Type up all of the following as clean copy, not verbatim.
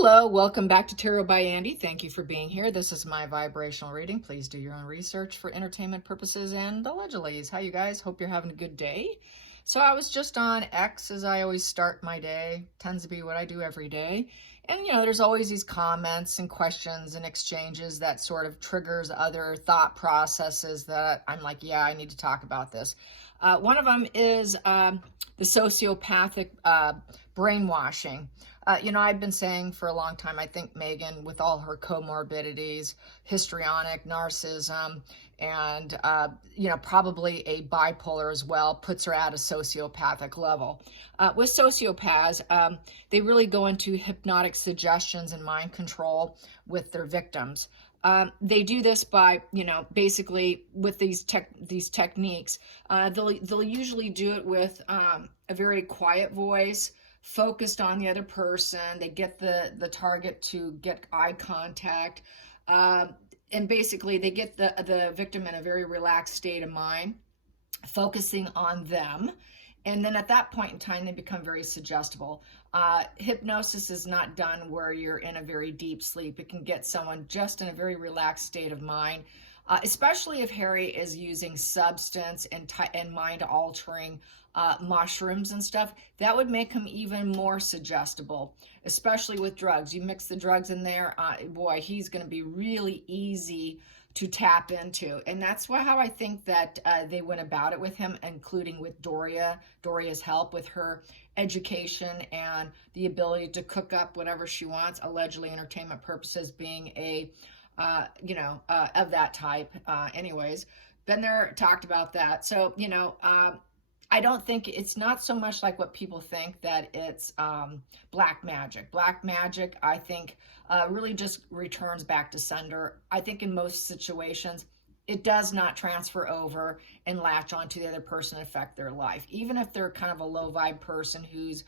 Hello, welcome back to Tarot by Andy. Thank you for being here. This is my vibrational reading. Please do your own research for entertainment purposes and allegedly. How you guys? Hope you're having a good day. So I was just on X, as I always start my day. Tends to be what I do every day. And, there's always these comments and questions and exchanges that sort of triggers other thought processes that I'm like, yeah, I need to talk about this. One of them is the sociopathic brainwashing. I've been saying for a long time, I think Meghan, with all her comorbidities, histrionic, narcissism, and, probably a bipolar as well, puts her at a sociopathic level. With sociopaths, they really go into hypnotic suggestions and mind control with their victims. They do this by, basically with these techniques. They'll usually do it with a very quiet voice, focused on the other person. They get the target to get eye contact. And basically they get the victim in a very relaxed state of mind, focusing on them. And then at that point in time, they become very suggestible. Hypnosis is not done where you're in a very deep sleep. It can get someone just in a very relaxed state of mind, especially if Harry is using substance and mind-altering mushrooms and stuff. That would make him even more suggestible, especially with drugs. You mix the drugs in there, boy, he's going to be really easy to tap into. And that's how I think that they went about it with him, including with Doria's help with her education and the ability to cook up whatever she wants, allegedly entertainment purposes being of that type. Anyways, been there, talked about that. So, I don't think it's not so much like what people think that it's black magic. Black magic, I think, really just returns back to sender. I think in most situations, it does not transfer over and latch onto the other person and affect their life. Even if they're kind of a low vibe person who's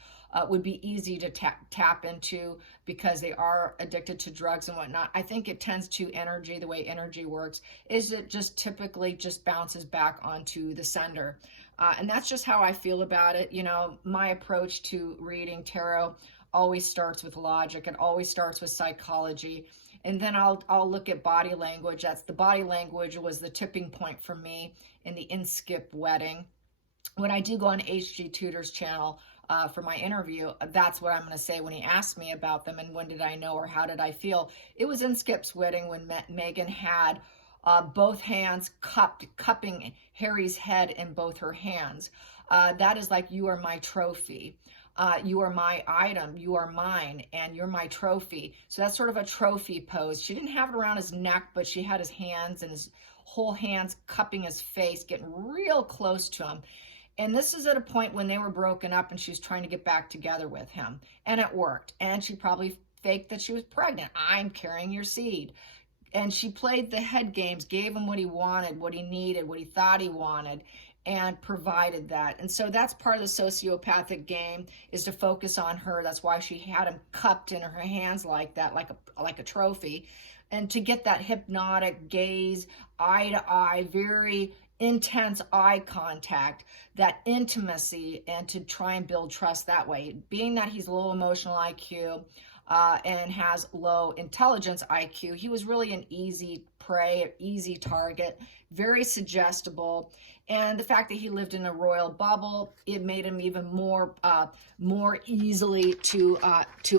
would be easy to tap into because they are addicted to drugs and whatnot. I think it tends to energy, the way energy works, is it just typically just bounces back onto the sender. And that's just how I feel about it. My approach to reading tarot always starts with logic. It always starts with psychology. And then I'll look at body language. The body language was the tipping point for me in the Inskip wedding. When I do go on H.G. Tudor's channel for my interview, that's what I'm going to say when he asked me about them and when did I know or how did I feel. It was Inskip's wedding when Meghan had both hands cupping Harry's head in both her hands. That is like, you are my trophy. You are my item, you are mine, and you're my trophy. So that's sort of a trophy pose. She didn't have it around his neck, but she had his hands and his whole hands cupping his face, getting real close to him. And this is at a point when they were broken up and she was trying to get back together with him. And it worked. And she probably faked that she was pregnant. I'm carrying your seed. And she played the head games, gave him what he wanted, what he needed, what he thought he wanted, and provided that. And so that's part of the sociopathic game, is to focus on her. That's why she had him cupped in her hands like that, like a trophy. And to get that hypnotic gaze, eye to eye, very intense eye contact, that intimacy, and to try and build trust that way. Being that he's low emotional IQ, and has low intelligence IQ, he was really an easy prey, easy target, very suggestible. And the fact that he lived in a royal bubble, it made him even more easily to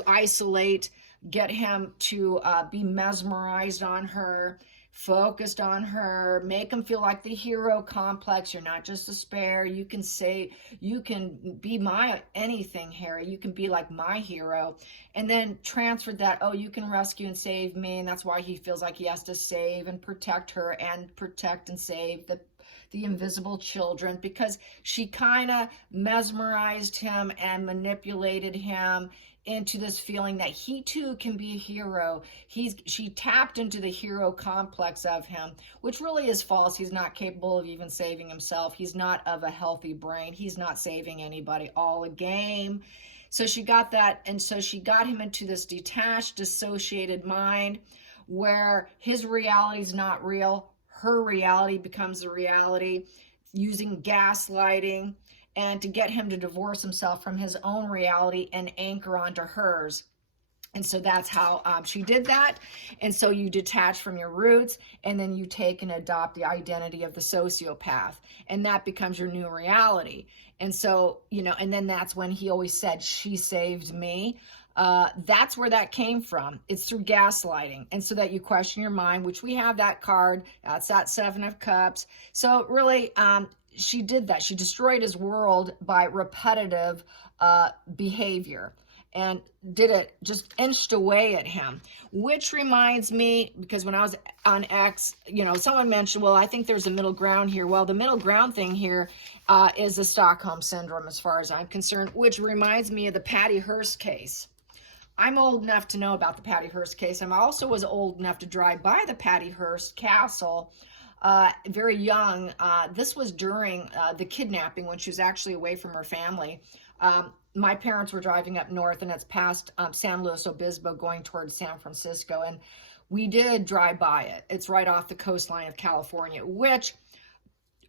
isolate, get him to be mesmerized on her, focused on her, make him feel like the hero complex. You're not just a spare. You can be my anything, Harry. You can be like my hero. And then transferred that, oh, you can rescue and save me. And that's why he feels like he has to save and protect her and protect and save the invisible children, because she kind of mesmerized him and manipulated him into this feeling that he too can be a hero. She tapped into the hero complex of him, which really is false. He's not capable of even saving himself. He's not of a healthy brain. He's not saving anybody. All a game. So she got that, and so she got him into this detached, dissociated mind where his reality is not real. Her reality becomes the reality, using gaslighting, and to get him to divorce himself from his own reality and anchor onto hers. And so that's how she did that. And so you detach from your roots, and then you take and adopt the identity of the sociopath. And that becomes your new reality. And so, you know, and then that's when he always said, she saved me. That's where that came from. It's through gaslighting. And so that you question your mind, which we have that card. That's that Seven of Cups. So really, she did that. She destroyed his world by repetitive behavior, and did it, just inched away at him. Which reminds me, because when I was on X, you know, someone mentioned, well, I think there's a middle ground here. Well, the middle ground thing here is the Stockholm syndrome, as far as I'm concerned, which reminds me of the Patty Hearst case. I'm old enough to know about the Patty Hearst case. I also was old enough to drive by the Patty Hearst castle very young. This was during the kidnapping, when she was actually away from her family. My parents were driving up north, and it's past San Luis Obispo going towards San Francisco. And we did drive by it. It's right off the coastline of California, which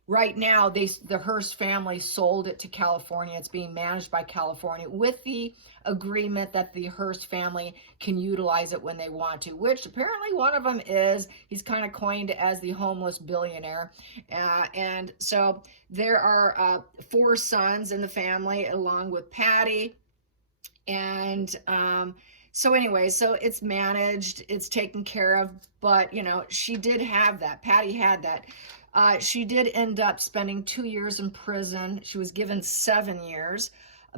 right now the Hearst family sold it to California. It's being managed by California with the agreement that the Hearst family can utilize it when they want to, which apparently one of them is, he's kind of coined as the homeless billionaire. And so there are 4 sons in the family, along with Patty. And so anyway, so it's managed, it's taken care of. But, you know, she did have that. Patty had that. She did end up spending 2 years in prison. She was given 7 years,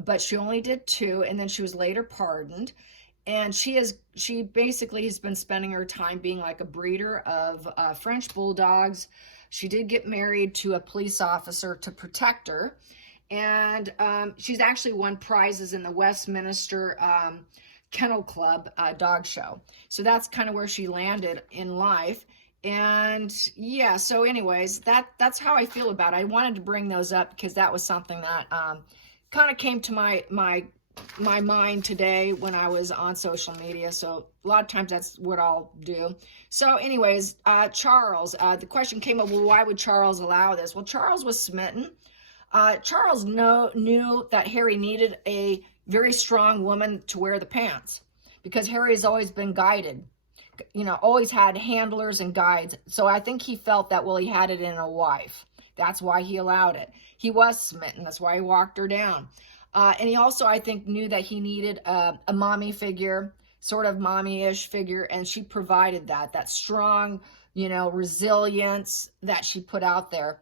but she only did 2, and then she was later pardoned. And she basically has been spending her time being like a breeder of French bulldogs. She did get married to a police officer to protect her. And she's actually won prizes in the Westminster Kennel Club dog show. So that's kind of where she landed in life. And yeah, so anyways, that's how I feel about it. I wanted to bring those up because that was something that kind of came to my mind today when I was on social media. So a lot of times that's what I'll do. So anyways, Charles, the question came up, well, why would Charles allow this? Well, Charles was smitten. Charles knew that Harry needed a very strong woman to wear the pants, because Harry has always been guided, you know, always had handlers and guides. So I think he felt that, well, he had it in a wife. That's why he allowed it. He was smitten. That's why he walked her down. And he also, I think, knew that he needed a mommy figure, sort of mommy-ish figure. And she provided that strong, you know, resilience that she put out there.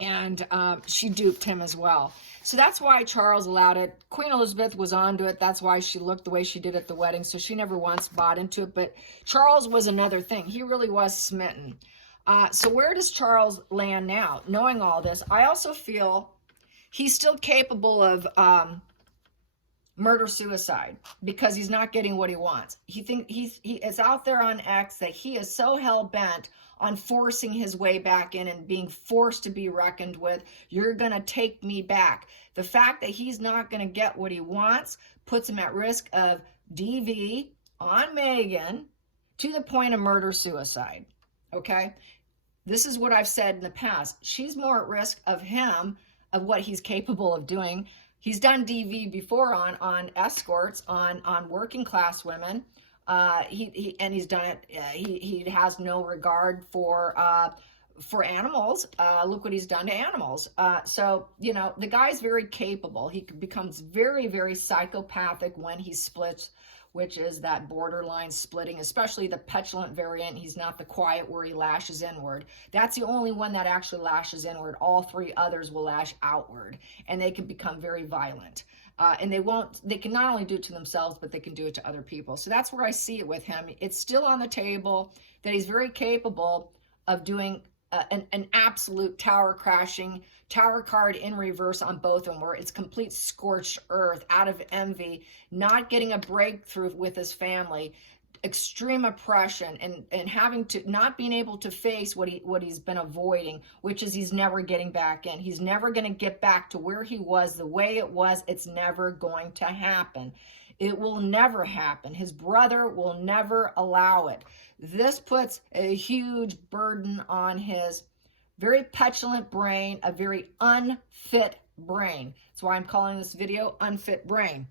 And she duped him as well. So that's why Charles allowed it. Queen Elizabeth was onto it. That's why she looked the way she did at the wedding. So she never once bought into it. But Charles was another thing. He really was smitten. So where does Charles land now? Knowing all this, I also feel he's still capable of murder-suicide, because he's not getting what he wants. It's out there on X that he is so hell-bent on forcing his way back in and being forced to be reckoned with. You're going to take me back. The fact that he's not going to get what he wants puts him at risk of DV on Meghan to the point of murder-suicide. Okay? This is what I've said in the past. She's more at risk of him, of what he's capable of doing. He's done DV before on escorts, on working class women. He's done it. He has no regard for animals. Look what he's done to animals. So, you know, the guy's very capable. He becomes very, very psychopathic when he splits, which is that borderline splitting, especially the petulant variant. He's not the quiet where he lashes inward. That's the only one that actually lashes inward. All 3 others will lash outward, and they can become very violent. And they can not only do it to themselves, but they can do it to other people. So that's where I see it with him. It's still on the table that he's very capable of doing an absolute tower crashing, tower card in reverse on both of them, where it's complete scorched earth out of envy, not getting a breakthrough with his family, extreme oppression, and having to, not being able to face what he's been avoiding, which is he's never getting back in. He's never going to get back to where he was, the way it was. It's never going to happen. It will never happen. His brother will never allow it. This puts a huge burden on his very petulant brain, a very unfit brain. That's why I'm calling this video Unfit Brain.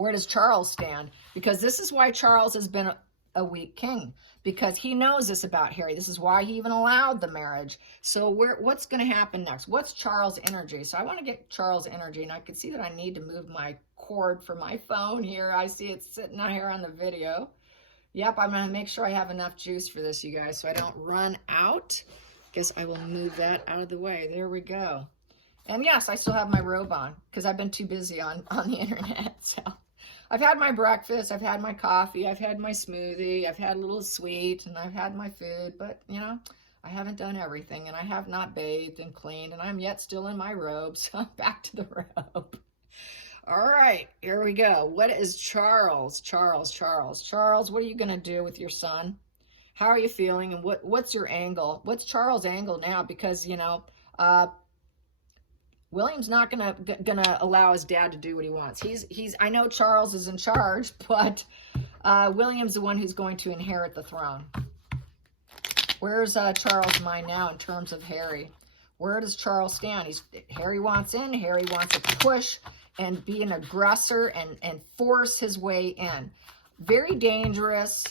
Where does Charles stand? Because this is why Charles has been a weak king, because he knows this about Harry. This is why he even allowed the marriage. So what's going to happen next? What's Charles' energy? So I want to get Charles' energy, and I can see that I need to move my cord for my phone here. I see it's sitting out here on the video. Yep, I'm going to make sure I have enough juice for this, you guys, so I don't run out. Guess I will move that out of the way. There we go. And yes, I still have my robe on because I've been too busy on the internet. So I've had my breakfast, I've had my coffee, I've had my smoothie, I've had a little sweet, and I've had my food, but you know, I haven't done everything, and I have not bathed and cleaned, and I'm yet still in my robe, so back to the robe. All right, here we go. What is Charles? Charles, what are you going to do with your son? How are you feeling, and what's your angle? What's Charles' angle now? Because, you know, William's not gonna allow his dad to do what he wants. I know Charles is in charge, but William's the one who's going to inherit the throne. Where's Charles' mind now in terms of Harry? Where does Charles stand? Harry wants in. Harry wants to push and be an aggressor and force his way in. Very dangerous.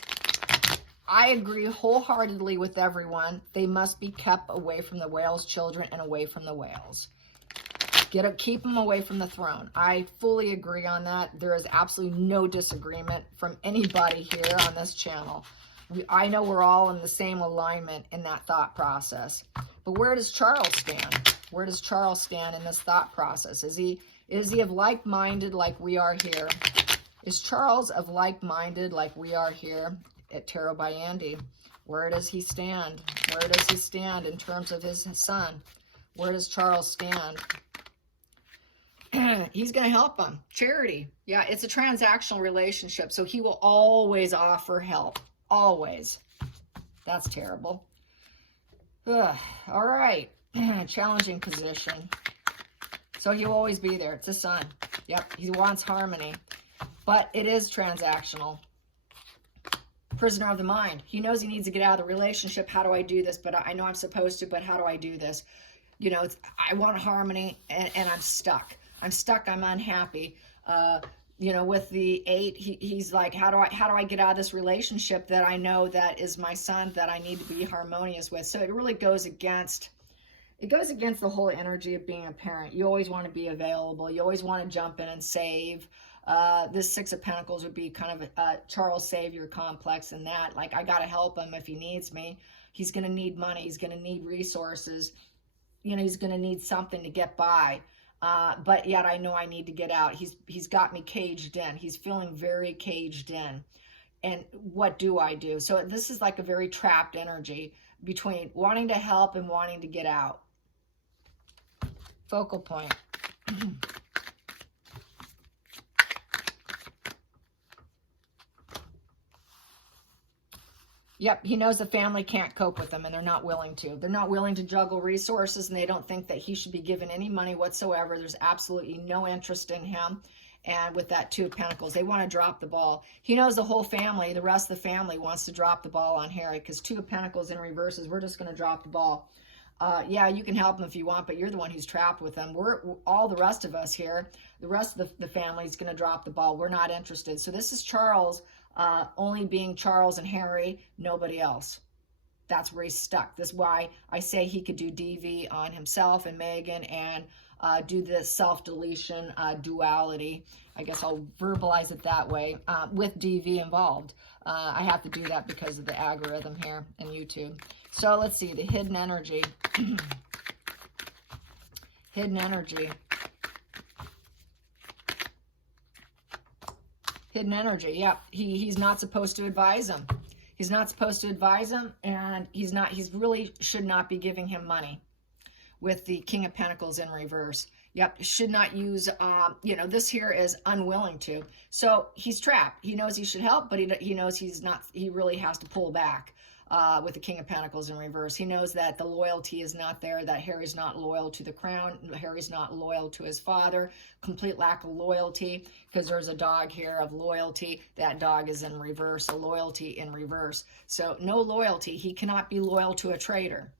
I agree wholeheartedly with everyone. They must be kept away from the Wales children and away from the Wales. Keep them away from the throne. I fully agree on that. There is absolutely no disagreement from anybody here on this channel. I know we're all in the same alignment in that thought process. But where does Charles stand? Where does Charles stand in this thought process? Is he of like-minded like we are here? Is Charles of like-minded like we are here at Tarot by Andy? Where does he stand? Where does he stand in terms of his son? Where does Charles stand? He's going to help him. Charity. Yeah, it's a transactional relationship, so he will always offer help. Always. That's terrible. Ugh. All right. Challenging position. So he'll always be there. It's his son. Yep, he wants harmony. But it is transactional. Prisoner of the mind. He knows he needs to get out of the relationship. How do I do this? But I know I'm supposed to, but how do I do this? You know, I want harmony, and I'm stuck. I'm stuck. I'm unhappy. You know, with the 8, he's like, how do I get out of this relationship that I know that is my son, that I need to be harmonious with? So it really goes against the whole energy of being a parent. You always want to be available. You always want to jump in and save. This 6 of Pentacles would be kind of a Charles Savior complex in that. Like, I got to help him if he needs me. He's going to need money. He's going to need resources. You know, he's going to need something to get by. But yet I know I need to get out. He's got me caged in. He's feeling very caged in. And what do I do? So this is like a very trapped energy between wanting to help and wanting to get out. Focal point. Yep, he knows the family can't cope with him, and they're not willing to. They're not willing to juggle resources, and they don't think that he should be given any money whatsoever. There's absolutely no interest in him. And with that 2 of Pentacles, they want to drop the ball. He knows the whole family, the rest of the family wants to drop the ball on Harry, because 2 of Pentacles in reverse is, we're just going to drop the ball. Yeah, you can help him if you want, but you're the one who's trapped with him. We're all the rest of us here. The rest of the family is going to drop the ball. We're not interested. So this is Charles only being Charles and Harry, nobody else. That's where he's stuck. This is why I say he could do DV on himself and Meghan and do this self-deletion duality. I guess I'll verbalize it that way with DV involved. I have to do that because of the algorithm here in YouTube. So let's see, the hidden energy. Hidden energy. Hidden energy, yeah. He's not supposed to advise him. He's not supposed to advise him, and he's really should not be giving him money with the King of Pentacles in reverse. Yep, should not use, you know, this here is unwilling to. So he's trapped. He knows he should help, but he knows he really has to pull back with the King of Pentacles in reverse. He knows that the loyalty is not there, that Harry's not loyal to the crown. Harry's not loyal to his father. Complete lack of loyalty, because there's a dog here of loyalty. That dog is in reverse, a loyalty in reverse. So no loyalty. He cannot be loyal to a traitor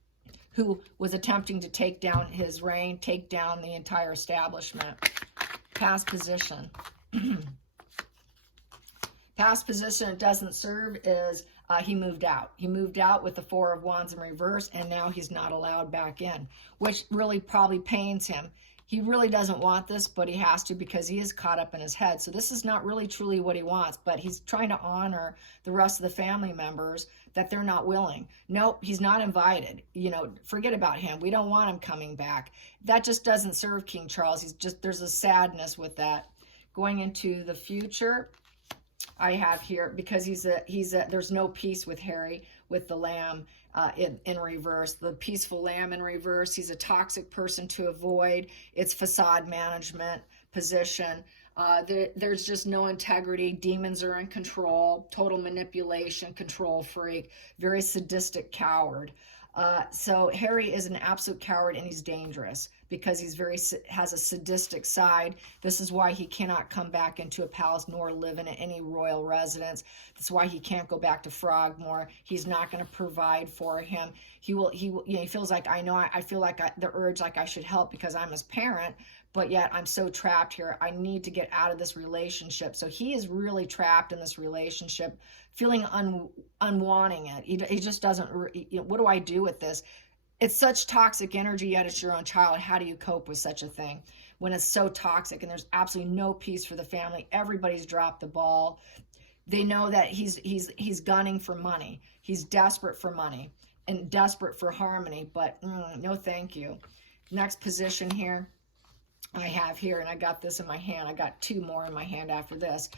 who was attempting to take down his reign, take down the entire establishment. Past position. Past position it doesn't serve is he moved out. He moved out with the Four of Wands in reverse, and now he's not allowed back in, which really probably pains him. He really doesn't want this, but he has to because he is caught up in his head. So this is not really truly what he wants, but he's trying to honor the rest of the family members that they're not willing. Nope, he's not invited. You know, forget about him. We don't want him coming back. That just doesn't serve King Charles. There's a sadness with that. Going into the future, I have here, because there's no peace with Harry, with the Lamb in reverse, the peaceful Lamb in reverse. He's a toxic person to avoid. It's facade management position. There's just no integrity. Demons are in control, total manipulation, control freak, very sadistic coward. So Harry is an absolute coward, and he's dangerous because has a sadistic side. This is why he cannot come back into a palace nor live in any royal residence. That's why he can't go back to Frogmore. He's not going to provide for him. He feels like, I feel like the urge like I should help because I'm his parent, but yet I'm so trapped here. I need to get out of this relationship. So he is really trapped in this relationship, feeling unwanting it. He just doesn't, what do I do with this? It's such toxic energy, yet it's your own child. How do you cope with such a thing when it's so toxic and there's absolutely no peace for the family? Everybody's dropped the ball. They know that he's gunning for money. He's desperate for money and desperate for harmony, but no thank you. Next position here I have here, and I got this in my hand. I got two more in my hand after this,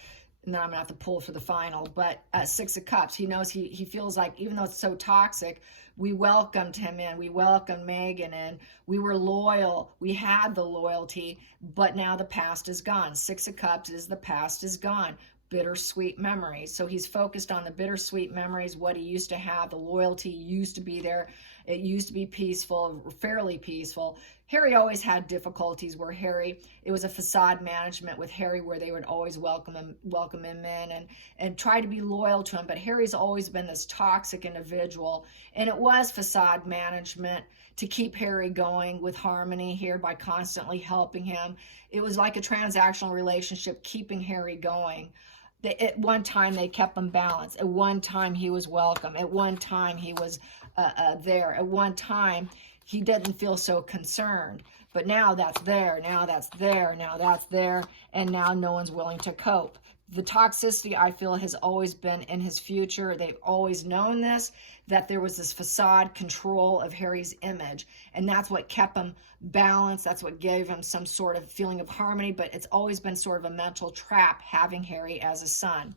and then I'm gonna have to pull for the final. But Six of Cups, he knows he feels like, even though it's so toxic, we welcomed him in, we welcomed Meghan in, we were loyal, we had the loyalty, but now the past is gone. Six of Cups is the past is gone. Bittersweet memories. So he's focused on the bittersweet memories, what he used to have, the loyalty used to be there. It used to be peaceful, fairly peaceful. Harry always had difficulties where it was a facade management with Harry where they would always welcome him in and try to be loyal to him. But Harry's always been this toxic individual. And it was facade management to keep Harry going with harmony here by constantly helping him. It was like a transactional relationship, keeping Harry going. At one time, they kept him balanced. At one time, he was welcome. At one time, he was there. At one time, he didn't feel so concerned. But now that's there. Now that's there. Now that's there. And now no one's willing to cope. The toxicity, I feel, has always been in his future. They've always known this, that there was this facade control of Harry's image. And that's what kept him balanced. That's what gave him some sort of feeling of harmony. But it's always been sort of a mental trap having Harry as a son.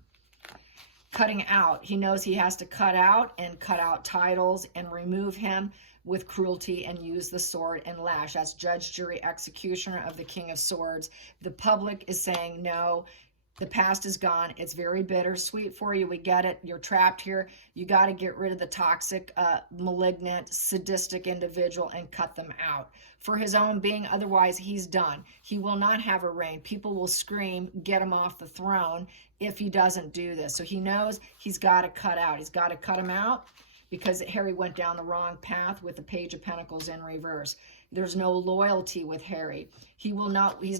Cutting out. He knows he has to cut out titles and remove him with cruelty and use the sword and lash. That's judge, jury, executioner of the King of Swords. The public is saying no. The past is gone. It's very bittersweet for you. We get it. You're trapped here. You got to get rid of the toxic, malignant, sadistic individual and cut them out for his own being. Otherwise, he's done. He will not have a reign. People will scream, get him off the throne if he doesn't do this. So he knows he's got to cut out. He's got to cut him out because Harry went down the wrong path with the Page of Pentacles in reverse. There's no loyalty with Harry. He's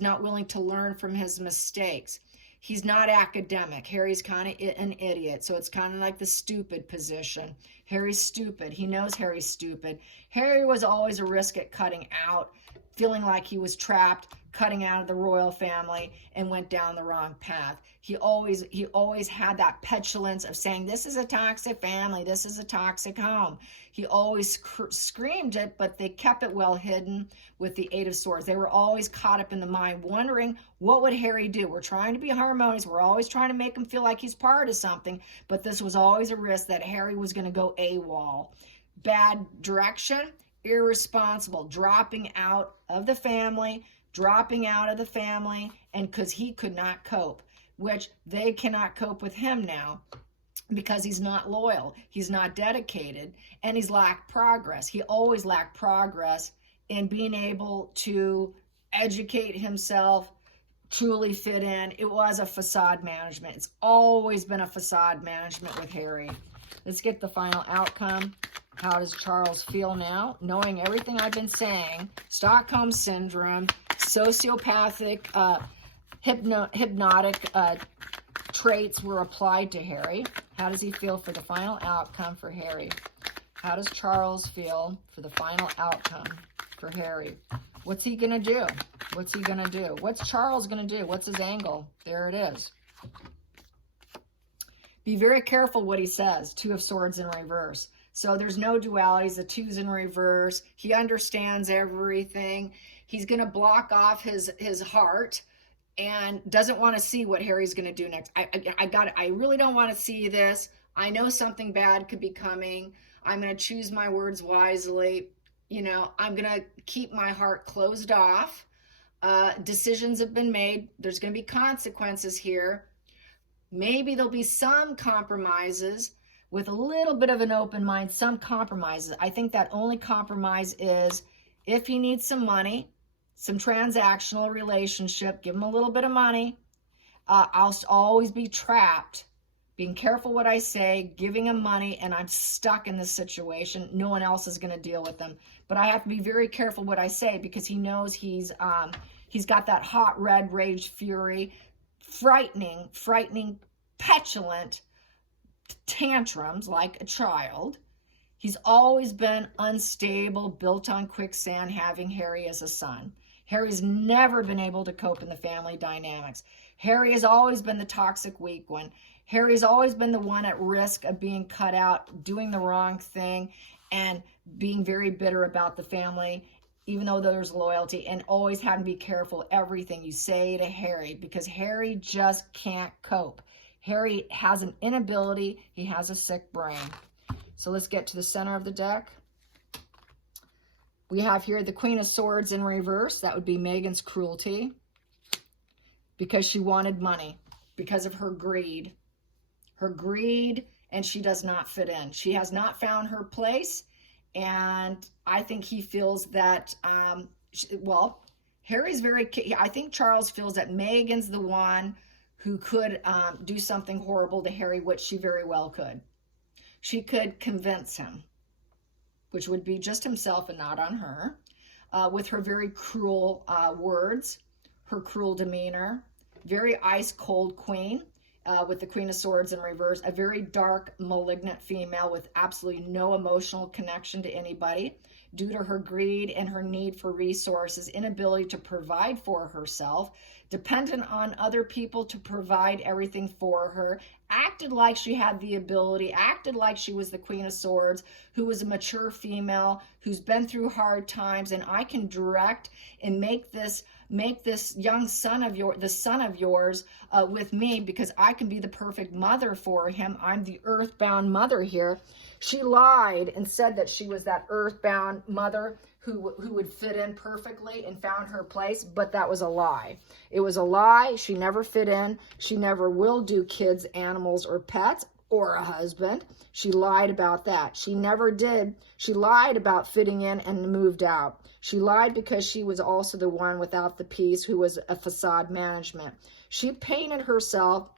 not willing to learn from his mistakes. He's not academic. Harry's kind of an idiot, so it's kind of like the stupid position. Harry's stupid. He knows Harry's stupid. Harry was always a risk at cutting out, feeling like he was trapped, cutting out of the royal family, and went down the wrong path. He always had that petulance of saying, this is a toxic family, this is a toxic home. He always screamed it, but they kept it well hidden with the Eight of Swords. They were always caught up in the mind, wondering, what would Harry do? We're trying to be harmonious. We're always trying to make him feel like he's part of something, but this was always a risk that Harry was going to go AWOL. Bad direction, irresponsible, dropping out of the family, and because he could not cope, which they cannot cope with him now because he's not loyal, he's not dedicated, and he's lacked progress. He always lacked progress in being able to educate himself, truly fit in. It was a facade management. It's always been a facade management with Harry. Let's get the final outcome. How does Charles feel now? Knowing everything I've been saying, Stockholm Syndrome, sociopathic, hypnotic traits were applied to Harry. How does he feel for the final outcome for Harry? How does Charles feel for the final outcome for Harry? What's he going to do? What's he going to do? What's Charles going to do? What's his angle? There it is. Be very careful what he says. Two of Swords in reverse. So there's no dualities. The two's in reverse. He understands everything. He's going to block off his heart and doesn't want to see what Harry's going to do next. I really don't want to see this. I know something bad could be coming. I'm going to choose my words wisely. You know, I'm going to keep my heart closed off. Decisions have been made. There's going to be consequences here. Maybe there'll be some compromises with a little bit of an open mind, some compromises. I think that only compromise is if he needs some money, some transactional relationship, give him a little bit of money. I'll always be trapped, being careful what I say, giving him money, and I'm stuck in this situation. No one else is going to deal with them. But I have to be very careful what I say because he knows he's got that hot red rage fury, frightening, petulant tantrums like a child. He's always been unstable, built on quicksand, having Harry as a son. Harry's never been able to cope in the family dynamics. Harry has always been the toxic weak one. Harry's always been the one at risk of being cut out, doing the wrong thing, and being very bitter about the family, even though there's loyalty, and always having to be careful everything you say to Harry because Harry just can't cope. Harry has an inability. He has a sick brain. So let's get to the center of the deck. We have here the Queen of Swords in reverse. That would be Meghan's cruelty because she wanted money, because of her greed. Her greed, and she does not fit in. She has not found her place, and I think he feels that, Harry's I think Charles feels that Meghan's the one who could do something horrible to Harry, which she very well could. She could convince him, which would be just himself and not on her, with her very cruel words, her cruel demeanor, very ice-cold queen, with the Queen of Swords in reverse, a very dark, malignant female with absolutely no emotional connection to anybody due to her greed and her need for resources, inability to provide for herself, dependent on other people to provide everything for her, acted like she had the ability, acted like she was the Queen of Swords, who was a mature female, who's been through hard times, and I can direct and make this young son of yours with me because I can be the perfect mother for him. I'm the earthbound mother here. She lied and said that she was that earthbound mother who would fit in perfectly and found her place, but that was a lie. It was a lie. She never fit in. She never will do kids, animals, or pets, or a husband. She lied about that. She never did. She lied about fitting in and moved out. She lied because she was also the one without the peace who was a facade management. She painted herself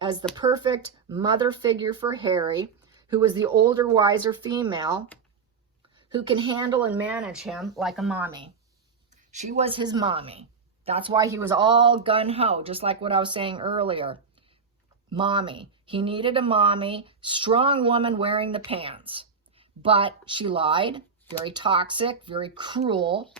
as the perfect mother figure for Harry, who was the older, wiser female who can handle and manage him like a mommy. She was his mommy. That's why he was all gung-ho, just like what I was saying earlier. Mommy. He needed a mommy, strong woman wearing the pants. But she lied, very toxic, very cruel,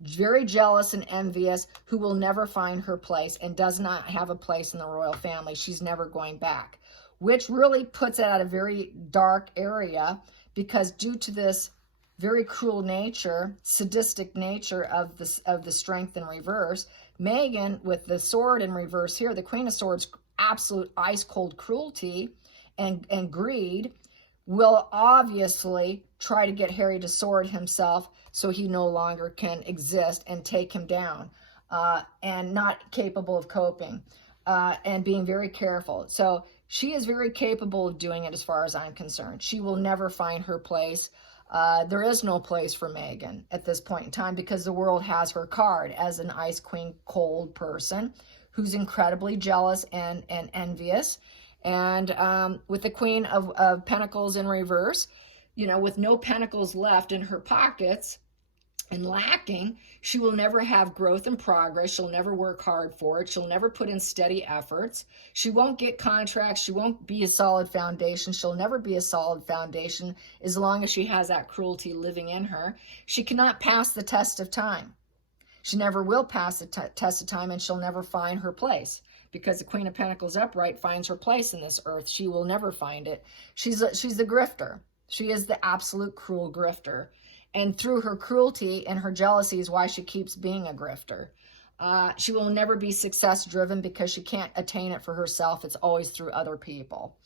very jealous and envious, who will never find her place and does not have a place in the royal family. She's never going back, which really puts it at a very dark area because due to this very cruel nature, sadistic nature of the strength in reverse, Meghan with the sword in reverse here, the Queen of Swords, absolute ice-cold cruelty and greed, will obviously try to get Harry to sword himself so he no longer can exist and take him down, and not capable of coping, and being very careful. So she is very capable of doing it as far as I'm concerned. She will never find her place. There is no place for Meghan at this point in time because the world has her card as an ice queen cold person who's incredibly jealous and envious. And with the Queen of Pentacles in reverse, you know, with no pentacles left in her pockets, and lacking, she will never have growth and progress. She'll never work hard for it. She'll never put in steady efforts. She won't get contracts. She won't be a solid foundation. She'll never be a solid foundation as long as she has that cruelty living in her. She cannot pass the test of time. She never will pass the test of time, and she'll never find her place, because the Queen of Pentacles upright finds her place in this earth. She will never find it. She's the grifter. She is the absolute cruel grifter. And through her cruelty and her jealousy is why she keeps being a grifter. She will never be success driven because she can't attain it for herself. It's always through other people.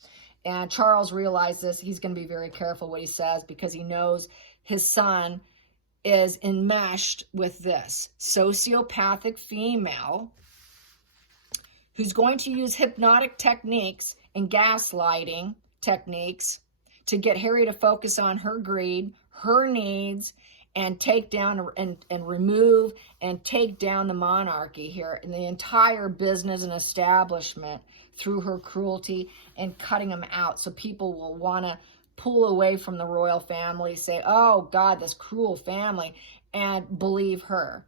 And Charles realized this. He's going to be very careful what he says, because he knows his son is enmeshed with this sociopathic female who's going to use hypnotic techniques and gaslighting techniques to get Harry to focus on her greed, her needs, and take down and remove and take down the monarchy here and the entire business and establishment through her cruelty and cutting them out. So people will want to pull away from the royal family, say, oh God, this cruel family, and believe her.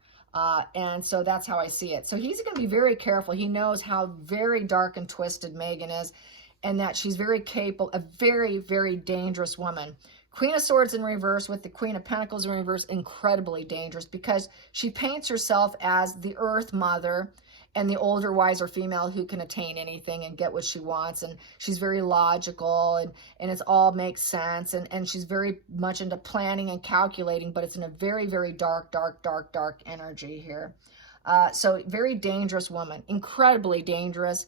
And so that's how I see it. So he's going to be very careful. He knows how very dark and twisted Meghan is, and that she's very capable, a very, very dangerous woman. Queen of Swords in reverse with the Queen of Pentacles in reverse, incredibly dangerous, because she paints herself as the Earth Mother and the older, wiser female who can attain anything and get what she wants. And she's very logical, and it's all makes sense. And she's very much into planning and calculating, but it's in a very, very dark, dark, dark, dark energy here. So very dangerous woman, incredibly dangerous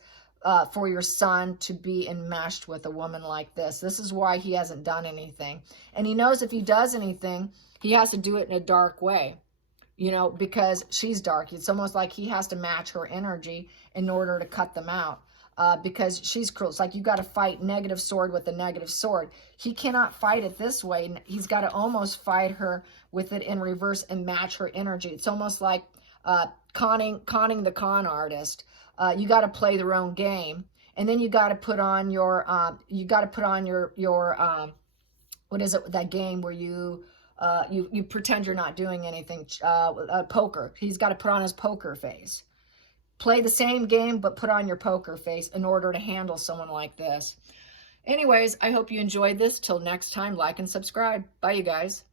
for your son to be enmeshed with a woman like this. This is why he hasn't done anything. And he knows if he does anything, he has to do it in a dark way. You know, because she's dark. It's almost like he has to match her energy in order to cut them out, because she's cruel. It's like you got to fight negative sword with a negative sword. He cannot fight it this way. He's got to almost fight her with it in reverse and match her energy. It's almost like conning the con artist. You got to play their own game, and then you got to put on your what is it, that game where you pretend you're not doing anything, poker. He's got to put on his poker face. Play the same game, but put on your poker face in order to handle someone like this. Anyways, I hope you enjoyed this. Till next time, like and subscribe. Bye, you guys.